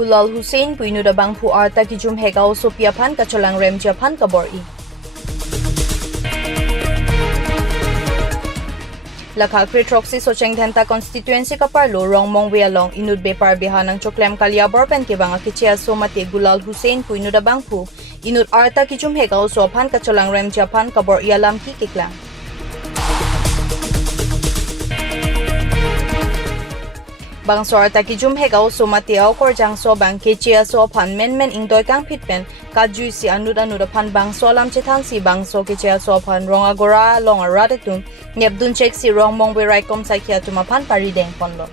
Gulal Hussain inut abangphu arta kijumhek aʻosopi aphan kacholangremji aphan kaborʻi. Lakha Kritroxi Socheng Dhenta constituency kaparlo rong mongwe along inut bepar bihanang choklem kaliabor pen kebanga kichia somate Gulal Hussain inut abangphu inut arta kijumhek aʻoso aphan kacholangremji aphan kaborʻi alam ki kiklang. Bangso arta kijumhek aʻoso mate aukor jangso bang kichia so aphan men ingdoi kang pitpen kajui si anut aphan bangso alam chetan si bangso kichia so aphan rong agora long aratum Nepdun check si rong mongwe raikom sakya tumapan parideng ponlon.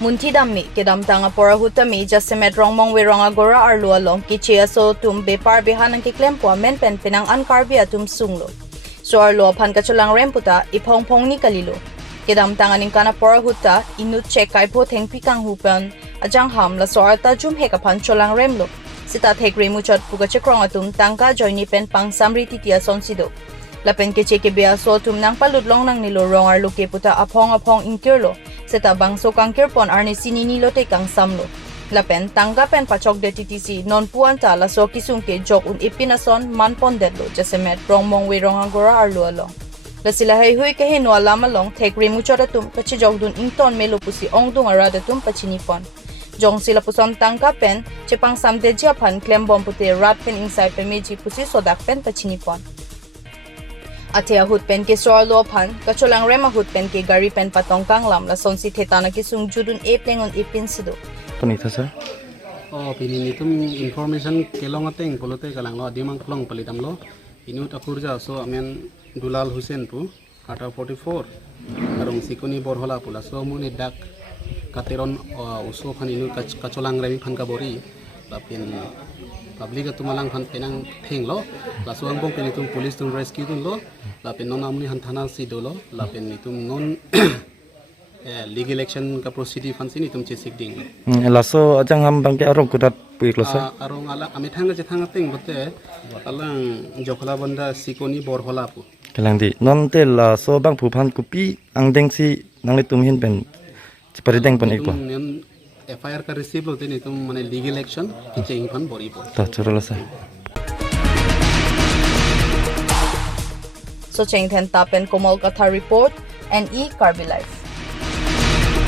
Munti dammi kedam tanga pora hutami jasemet rong mongwe rong agora arlo along kichia so tum bepar bihanang kiklempo men pen pinang ankarbi atum sunglo. So arlo aphan kacholangrem puta ipongpong ni kalilo. Kedam tanga ning kana pora huta inut check kaipo thengpi kang hupan ajang ham la so arta jumhek aphan cholangrem lo. Sita thekre muchot puga chekrong atum tangka joini pen pang samri titia sonsido. Lapen ke cheke bea so tum nang paludlong nang nilo rongar luke puta apong inkirlo. Sita bangso kangkir pon arne sinini lote kang samlo. Lapen tangka pen pachok de titisi non puanta la so kisungke jok un ipinason man pon dedlo jasemet rong mongwe rong agora arlo along. La sila hui ke hinwa lamalong thekre muchot atum pachi jok dun ington melo pusi ongdung arada tum pachinipon. Jong sila pusom tangka pen cepang samde japan klem bom pute rat pen insai pemeji pusi sodak pen pachinipon. Ate ahut pen ke soarlo pan kacholangrem ahut pen ke gari pen patongkang lam la sonsi thetana ke sung judun e plengon ipin sido. Punita sir. Oh pinin itum information kelong ateng polote kalang lo dimang klong palitam lo inut akurja so amen Gulal Hussain pu arta 44 arong sikoni borhola pula so muni dak kateron uso khan inu kacholangremji phan kaborʻi lapin public tumalang khan penang theng lo lasuang bong pen itum police tum rescue tum lo lapin non amni han thana si do lo lapin itum non legal action ka proceeding fan sin itum chesik ding Laso ajang ham bangke arong kudat puik lo sir. arong ala ami thanga je thanga teng bote alang jokhala banda sikoni borhola pu Kelang di non te la so bang phan kupi angdeng si nangli tumhin pen parideng pon ikpo. FIR ka receive lo tin itum mane legal action kicheng phan bori po Ta churala sir. So Cheng Thenta pen Komal Katha report and Karbi Life.